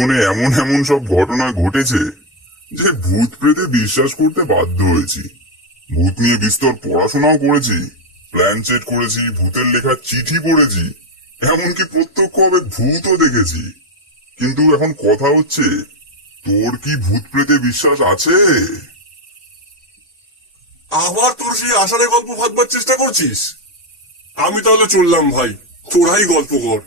জীবনে এমন এমন সব ঘটনা ঘটেছে যে ভূত প্রেতে বিশ্বাস করতে বাধ্য হয়েছি। ভূত নিয়ে বিস্তর পড়াশোনাও করেছি, প্ল্যান চেট করেছি, ভূতের লেখা চিঠি পড়েছি, এমনকি প্রত্যক্ষভাবে ভূতও দেখেছি। কিন্তু এখন কথা হচ্ছে, তোর কি ভূত প্রেতে বিশ্বাস আছে? আবার তোর সেই আষাঢ়ে গল্প ভাববার চেষ্টা করছিস? আমি তাহলে চললাম ভাই, তোরাই গল্প কর।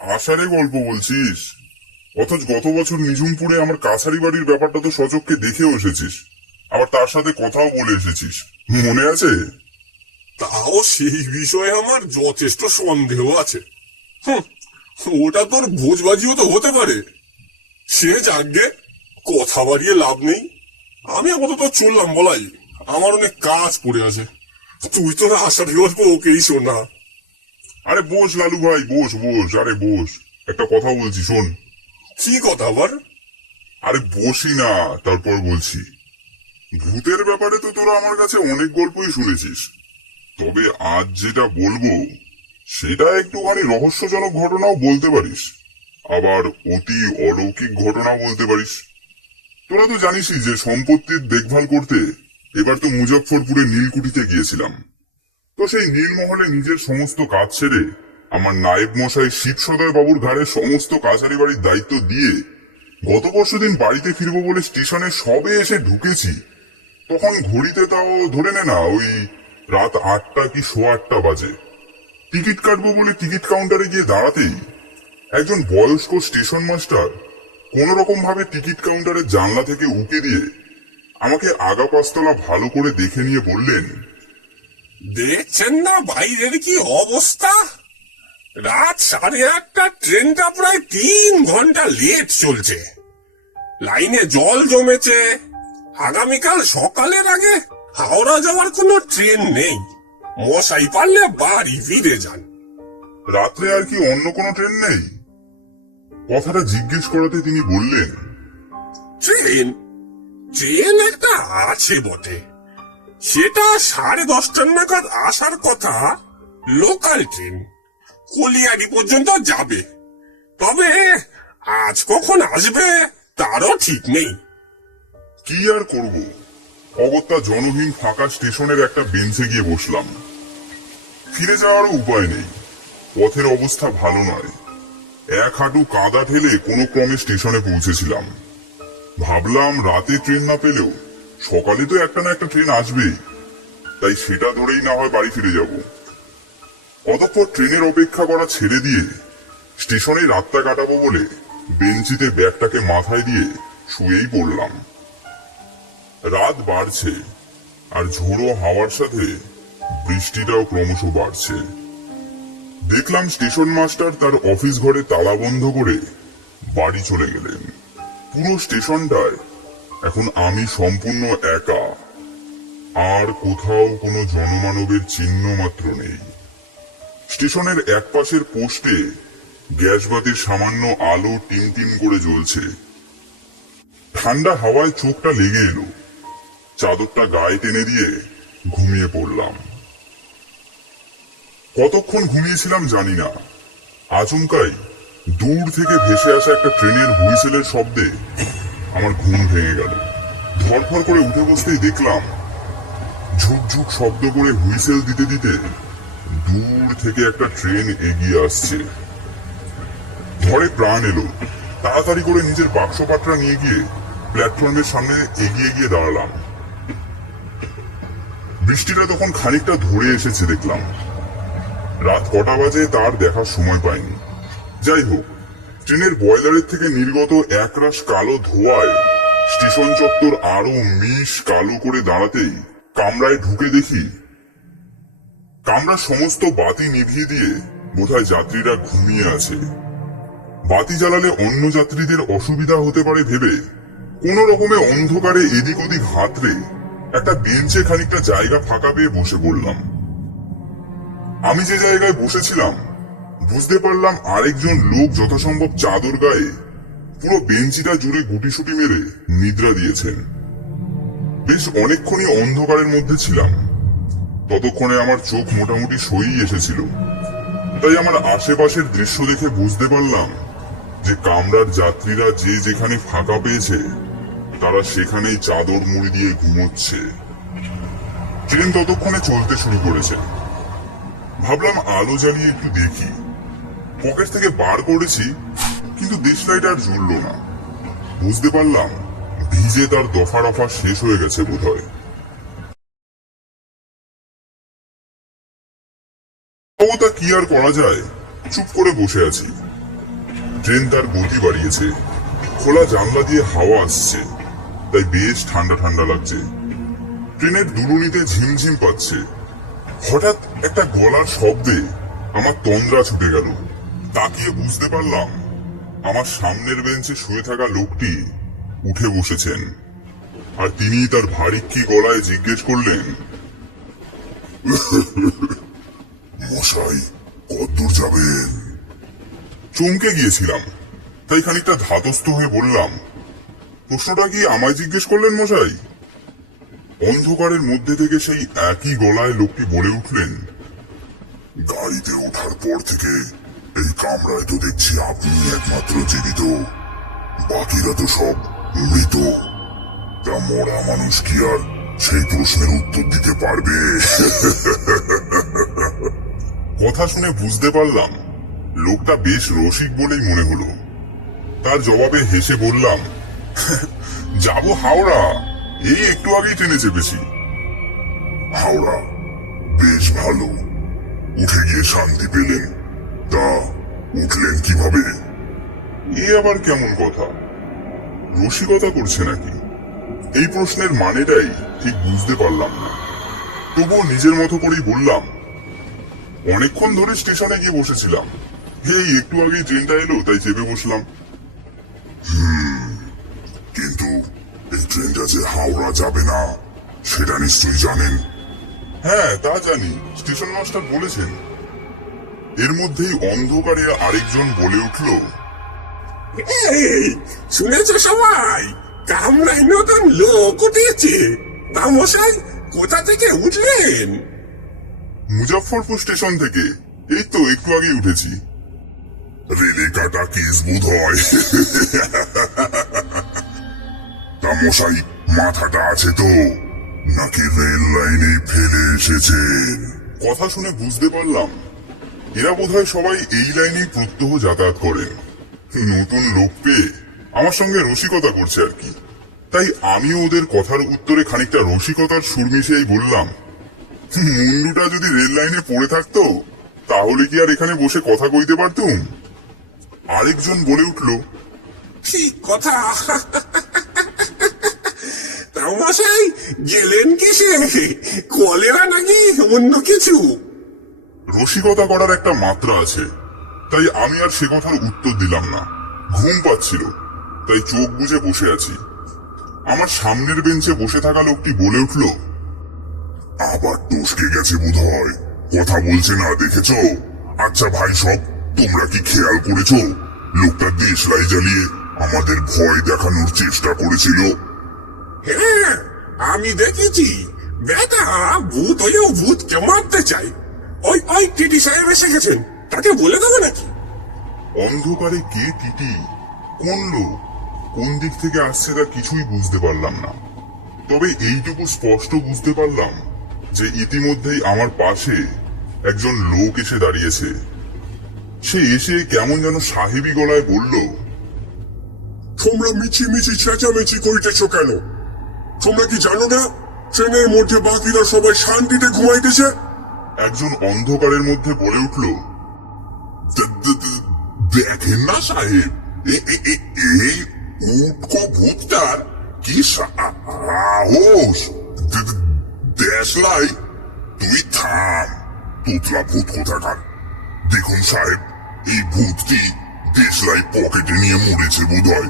আষাঢ়ে গল্প বলছিস? অথচ গত বছর নিঝুমপুরে আমার কাছারি বাড়ির ব্যাপারটা তো সচক্ষে দেখেও এসেছিস, আবার তার সাথে কথাও বলে এসেছিস, মনে আছে? তাও সেই বিষয়ে আমার যথেষ্ট সন্দেহ আছে। হুম, ওটা তোর ভোজবাজিও তো হতে পারে। সে যাকগে, কথা বাড়িয়ে লাভ নেই। আমি আপাতত চললাম বলাই, আমার অনেক কাজ পড়ে আছে। তুই তোর আষাঢ়ে গল্প ওকেই শোনা। আরে বস লালু ভাই, বস বস, আরে বস, একটা কথা বলছি শোন। কি কথা আবার? আরে বসি না, তারপর বলছি। ভূতের ব্যাপারে তো তোরা আমার কাছে অনেক গল্পই শুনেছিস, তবে আজ যেটা বলবো সেটা একটুখানি রহস্যজনক ঘটনাও বলতে পারিস, আবার অতি অলৌকিক ঘটনা বলতে পারিস। তোরা তো জানিসই যে সম্পত্তির দেখভাল করতে এবার তো মুজফ্ফরপুরে নীলকুঠিতে গিয়েছিলাম। তো সেই নীলমহলে নিজের সমস্ত কাজ ছেড়ে আমার নায়েব মশাই শিবসদয় বাবুর ঘাড়ে সমস্ত কাছারি বাড়ির দায়িত্ব দিয়ে গত পরশুদিন বাড়িতে ফিরবো বলে স্টেশনে সবে এসে ঢুকেছি। তখন ঘড়িতে তাও ধরে নে না ওই রাত 8টা কি 8:15 বাজে। টিকিট কাটবো বলে টিকিট কাউন্টারে গিয়ে দাঁড়াতেই একজন বয়স্ক স্টেশন মাস্টার কোন রকম ভাবে টিকিট কাউন্টারের জানলা থেকে উঁকি দিয়ে আমাকে আগা পাঁচতলা ভালো করে দেখে নিয়ে বললেন, দেখছেন না বাইরের কি অবস্থা? রাত 8:30 ট্রেনটা প্রায় 3 ঘন্টা লেট চলছে। লাইনে জল জমেছে। আগামীকাল সকালের আগে হাওড়া যাওয়ার কোনো ট্রেন নেই। মশাই পারলে বাড়ি ফিরে যান। রাত্রে আর কি অন্য কোনো ট্রেন নেই? কথাটা জিজ্ঞেস করাতে তিনি বললেন, ট্রেন ট্রেন একটা আছে বটে, সেটা 10:30 নাগাদ আসার কথা। লোকাল ট্রেন কলিয়ারি পর্যন্ত যাবে, তবে আজ কখন আসবে তারও ঠিক নেই। কি আর করব, অগত্যা জনহীন ফাঁকা স্টেশনের একটা বেঞ্চে গিয়ে বসলাম। ফিরে যাওয়ারও উপায় নেই, পথের অবস্থা ভালো নয়। এক হাঁটু কাদা ঠেলে কোনো ক্রমে স্টেশনে পৌঁছেছিলাম। ভাবলাম রাতে ট্রেন না পেলেও সকালে তো একটা না একটা ট্রেন আসবেই, তাই সেটা ধরেই না হয় বাড়ি ফিরে যাব। অতঃপর ট্রেনের অপেক্ষা করা ছেড়ে দিয়ে স্টেশনে রাতটা কাটাবো বলে বেঞ্চিতে ব্যাগটাকে মাথায় দিয়ে শুয়েই পড়লাম। রাত বাড়ছে, আর ঝোড়ো হাওয়ার সাথে বৃষ্টিটাও ক্রমশ বাড়ছে। দেখলাম স্টেশন মাস্টার তার অফিস ঘরে তালা বন্ধ করে বাড়ি চলে গেলেন। পুরো স্টেশনটায় এখন আমি সম্পূর্ণ একা, আর কোথাও কোনো জনমানবের চিহ্ন মাত্র নেই। স্টেশনের এক পাশের পোস্টে গ্যাসবাতির সামান্য আলো টিম করে জ্বলছে। ঠান্ডা হাওয়ায় চোখটা লেগে এলো, চাদরটা গায়ে টেনে দিয়ে ঘুমিয়ে পড়লাম। কতক্ষণ ঘুমিয়েছিলাম জানি না, আচমকাই দূর থেকে ভেসে আসা একটা ট্রেনের হুইসেলের শব্দে আমার ঘুম ভেঙে গেল। ধরফর করে উঠে বসতেই দেখলাম ঝুকঝুক শব্দ করে হুইসেল দিতে দিতে দূর থেকে একটা ট্রেন এগিয়ে আসছে। ধরে প্রাণ এলো, তাড়াতাড়ি করে নিজের বাক্সপাটরা নিয়ে গিয়ে প্ল্যাটফর্মের সামনে এগিয়ে গিয়ে দাঁড়ালাম। বৃষ্টিটা তখন খানিকটা ধরে এসেছে দেখলাম। রাত কটা বাজে তার দেখার সময় পাইনি। যাই হোক, ট্রেনের বয়লারের থেকে নির্গত একরাশ কালো ধোঁয়ায় স্টেশন চত্বর আরো মিশ কালো করে দাঁড়াতেই কামরায় ঢুকে দেখি কামরার সমস্ত বাতি নিভিয়ে দিয়ে বোধহয় যাত্রীরা ঘুমিয়ে আছে। বাতি জ্বালালে অন্য যাত্রীদের অসুবিধা হতে পারে ভেবে কোন রকমে অন্ধকারে এদিক ওদিক হাতড়ে একটা বেঞ্চে খানিকটা জায়গা ফাঁকা পেয়ে বসে পড়লাম। আমি যে জায়গায় বসেছিলাম বুঝতে পারলাম আরেকজন লোক যথাসম্ভব চাদর গায়ে পুরো বেঞ্চিটা জুড়ে গুটিসুটি মেরে নিদ্রা দিয়েছেন। বেশ অনেকক্ষণই অন্ধকারের মধ্যে ছিলাম। ততক্ষণে আমার চোখ মোটামুটি সই এসেছিল, তাই আমার আশেপাশের দৃশ্য দেখে বুঝতে পারলাম যে কামরার যাত্রীরা যে যেখানে ফাঁকা পেয়েছে তারা সেখানেই চাদর মুড়ি দিয়ে ঘুমোচ্ছে। ট্রেন ততক্ষণে চলতে শুরু করেছে। ভাবলাম আলো জ্বালিয়ে একটু দেখি। পকেট থেকে বার করেছি, কিন্তু দেশলাইট আর জ্বলল না। বুঝতে পারলাম ভিজে তার দফা রফা শেষ হয়ে গেছে বোধহয়। তা কি আর করা যায়, চুপ করে বসে আছি। ট্রেন তার গতি বাড়িয়েছে, খোলা জানলা দিয়ে হাওয়া আসছে, তাই বেশ ঠান্ডা ঠান্ডা লাগছে। ট্রেনের দুলুনিতে ঝিমঝিম পাচ্ছে। হঠাৎ একটা গলার শব্দে আমার তন্দ্রা ছুটে গেল। তাকিয়ে বুঝতে পারলাম আমার সামনের বেঞ্চে শুয়ে থাকা লোকটি উঠে বসেছেন, আর তিনি তার ভারিক্কি গলায় জিজ্ঞেস করলেন, মশাই কতদূর যাবেন? চমকে গিয়েছিলাম, তাই খানিকটা ধাতস্থ হয়ে বললাম, প্রশ্নটা কি আমায় জিজ্ঞেস করলেন মশাই? অন্ধকারের মধ্যে থেকে সেই একই গলায় লোকটি বলে উঠলেন, গাড়িতে ওঠার পর থেকে এই কামরায় তো দেখছি আপনি একমাত্র জীবিত, বাকিরা তো সব মৃত। তা মরা মানুষ কি আর সেই প্রশ্নের উত্তর দিতে পারবে? কথা শুনে বুঝতে পারলাম লোকটা বেশ রসিক বলেই মনে হলো। তার জবাবে হেসে বললাম, যাব হাওড়া, এই একটু আগেই ট্রেনে চেপেছি। হাওড়া? বেশ ভালো, উঠে গিয়ে শান্তি পেলেন? তা উঠলেন কিভাবে? এ আবার কেমন কথা? রসিকতা করছে নাকি? এই প্রশ্নের মানেটাই ঠিক বুঝতে পারলাম না। তবুও নিজের মতো করেই বললাম, অনেকক্ষণ ধরে স্টেশনে গিয়ে বসেছিলাম, এই একটু আগে ট্রেনটা এলো তাই চেপে বসলাম। কিন্তু এই ট্রেনটা যে হাওড়া যাবে না সেটা নিশ্চয়ই জানেন? হ্যাঁ, তা জানি, স্টেশন মাস্টার বলেছেন। এর মধ্যেই অন্ধকারে আরেকজন বলে উঠল, এই শুনেছ সবাই, কামরায় নতুন লোক উঠেছে। তা মশাই কোথা থেকে উঠলেন? মুজাফফরপুর স্টেশন থেকে, এই তো একটু আগে উঠেছি। রেলে কাটা কেস বোধ হয়। তা মশাই মাথাটা আছে তো, নাকি রেল লাইনে ফেলে এসেছেন? কথা শুনে বুঝতে পারলাম এরা বোধহয় সবাই এই লাইনেই প্রত্যহ যাতায়াত করেন। নতুন লোক পেয়ে আমার সঙ্গে রসিকতা করছে আর কি। তাই আমিও ওদের কথার উত্তরে খানিকটা রসিকতার সুর মিশিয়েই বললাম, মুন্ডুটা যদি রেল লাইনে পড়ে থাকতো তাহলে কি আর এখানে বসে কথা কইতে পারতুম? আরেকজন বলে উঠল, ঠিক কথা। তা মশাই গেলেন কিসে, কলেরা নাকি অন্য কিছু? রসিকতা করার একটা মাত্রা আছে, তাই আমি আর সে কথার উত্তর দিলাম না। ঘুম পাচ্ছিল, তাই চোখ বুজে বসে আছি। আমার সামনের বেঞ্চে বসে থাকা লোকটি বলে উঠল, আবার টসকে গেছে বোধ হয়, কথা বলছে না দেখেছ? আচ্ছা ভাই সব, তোমরা কি খেয়াল করেছো লোকটা দেশলাই জ্বালিয়ে আমাদের ভয় দেখানোর চেষ্টা করেছিল? হ্যাঁ, আমি দেখেছি। বেটা ভূত হয়েও ভূতকে মারতে চাই। ওই ওই টিটি সাহেব এসে গেছেন, তাকে বলে দেবো নাকি? অন্ধকারে কে টিটি, কোন লোক, কোন দিক থেকে আসছে তা কিছুই বুঝতে পারলাম না। তবে এইটুকু স্পষ্ট বুঝতে পারলাম যে ইতিমধ্যেই আমার পাশে একজন লোক এসে দাঁড়িয়েছে। সে এসে কেমন যেন সাহেবী গলায় বলল, তোমরা মিছিমিছি চেঁচামেচি করিতেছ কেন? তোমরা কি জানো না ট্রেনের মধ্যে বাকিরা সবাই শান্তিতে ঘুমাইতেছে? একজন অন্ধকারের মধ্যে বলে উঠল, দেখেন না সাহেব, এই উটকো ভূতটার কি সাহস! দেশলাই, তুই থাম, তোতলা ভূত কোথাকার। দেখুন সাহেব, এই ভূতটি দেশলাই পকেটে নিয়ে মরেছে বোধহয়,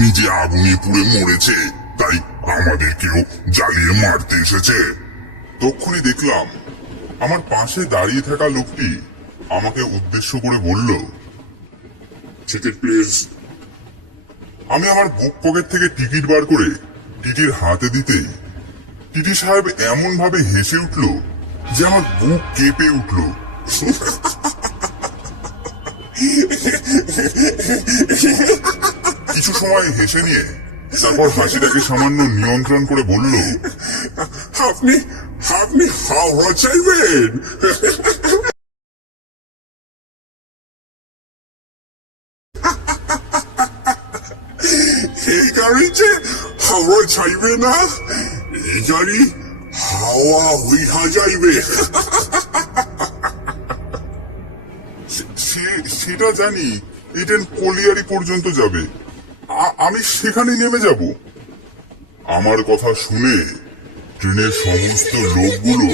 নিজে আগুনে পুড়ে মরেছে, তাই আমাদেরকেও জ্বালিয়ে মারতে এসেছে। তক্ষুনি দেখলাম আমার পাশে দাঁড়িয়ে থাকা লোকটি আমাকে উদ্দেশ্য করে বলল, টিকিট প্লিজ। আমি আমার বুক পকেট থেকে টিকিট বার করে টিটির হাতে দিতেই টিটি সাহেব এমন ভাবে হেসে উঠল যে আমার বুক কেঁপে উঠল। কিছু সময় হেসে নিয়ে তারপর হাসিটাকে সামান্য নিয়ন্ত্রণ করে বলল, আপনি আপনি হাওড়া চাইবেন? এই গাড়ি যে হাওয়া চাইবে না, এই গাড়ি হাওয়া হইয়া যাইবে। সেটা জানি, এই ট্রেন কলিয়ারি পর্যন্ত যাবে, আমি সেখানে নেমে যাব। আমার কথা শুনে ট্রেনের সমস্ত লোকগুলো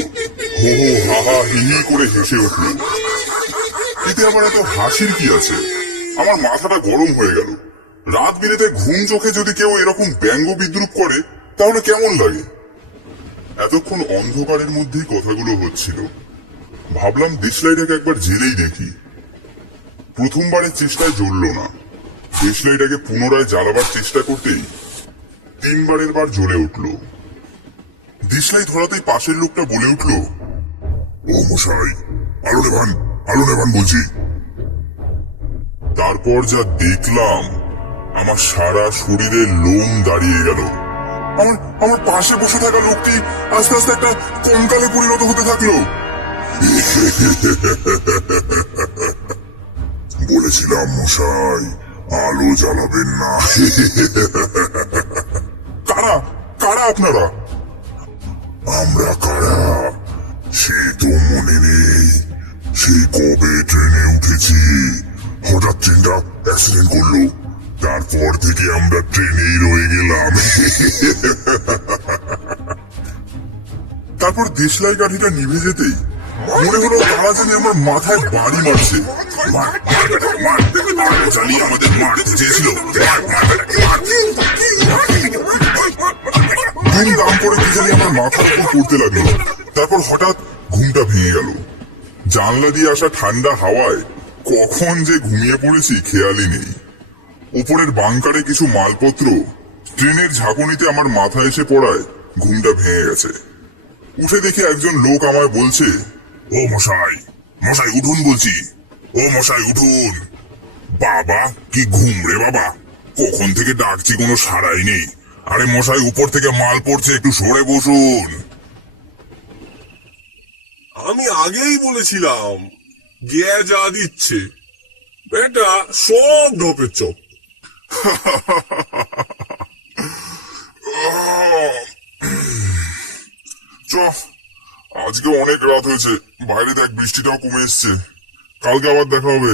হো হো হা হা হি হি করে হেসে উঠল। এতে আমার এত হাসির কি আছে? আমার মাথাটা গরম হয়ে গেল। রাত বিরেতে ঘুম চোখে যদি কেউ এরকম ব্যঙ্গ বিদ্রুপ করে তাহলে কেমন লাগে? এতক্ষণ অন্ধকারের মধ্যেই কথাগুলো হচ্ছিল। ভাবলাম দেশলাইটাকে একবার জেলেই দেখি। প্রথমবারের চেষ্টায় জ্বলল না। দেশলাইটাকে পুনরায় জ্বালাবার চেষ্টা করতেই তিনবারের বার জ্বলে উঠল। দেশলাই ধরাতেই পাশের লোকটা বলে উঠল, ও মশাই, আলো নেভান বলছি। তারপর যা দেখলাম, আমার সারা শরীরে লোম দাঁড়িয়ে গেল। আমার পাশে বসে থাকা লোকটি আস্তে আস্তে একটা কঙ্কালে পরিণত হতে থাকলো। বলেছিলাম মশাই, আলো জ্বালাবেন না। কারা কারা আপনারা? আমরা কারা সে তো মনে নেই। সেই কবে ট্রেনে উঠেছি, হঠাৎ ট্রেনটা অ্যাক্সিডেন্ট করলো, তারপর থেকে আমরা ট্রেনেই রয়ে গেলাম। তারপর দেশলাই কাঠিটা নিভে যেতেই মনে হলো তারা জানি আমার মাথায় বাড়ি মারছে। চালিয়ে আমাদের মারতে চেয়েছিল। ঘুম দাম করে কি জানি আমার মাথার উপর পড়তে লাগলো। তারপর হঠাৎ ঘুমটা ভেঙে গেল। জানলা দিয়ে আসা ঠান্ডা হাওয়ায় কখন যে ঘুমিয়ে পড়েছি খেয়ালই নেই। উপরের বাংকারে কিছু মালপত্র ট্রেনের ঝাঁকুনিতে আমার মাথায় এসে পড়ায় ঘুমটা ভেঙে গেছে। উঠে দেখে একজন লোক আমায় বলছে, ও মশাই, মশাই উঠুন বলছি, ও মশাই উঠুন। বাবা কি ঘুম রে বাবা, কখন থেকে ডাকছি কোনো সাড়াই নেই। আরে মশাই, উপর থেকে মাল পড়ছে, একটু সরে বসুন। আমি আগেই বলেছিলাম গ্যাজা দিচ্ছে বেটা, সব ঢপের চপ। চ, আজকে অনেক রাত হয়েছে, বাইরে দেখ বৃষ্টিটাও কমে এসছে, কালকে আবার দেখা হবে।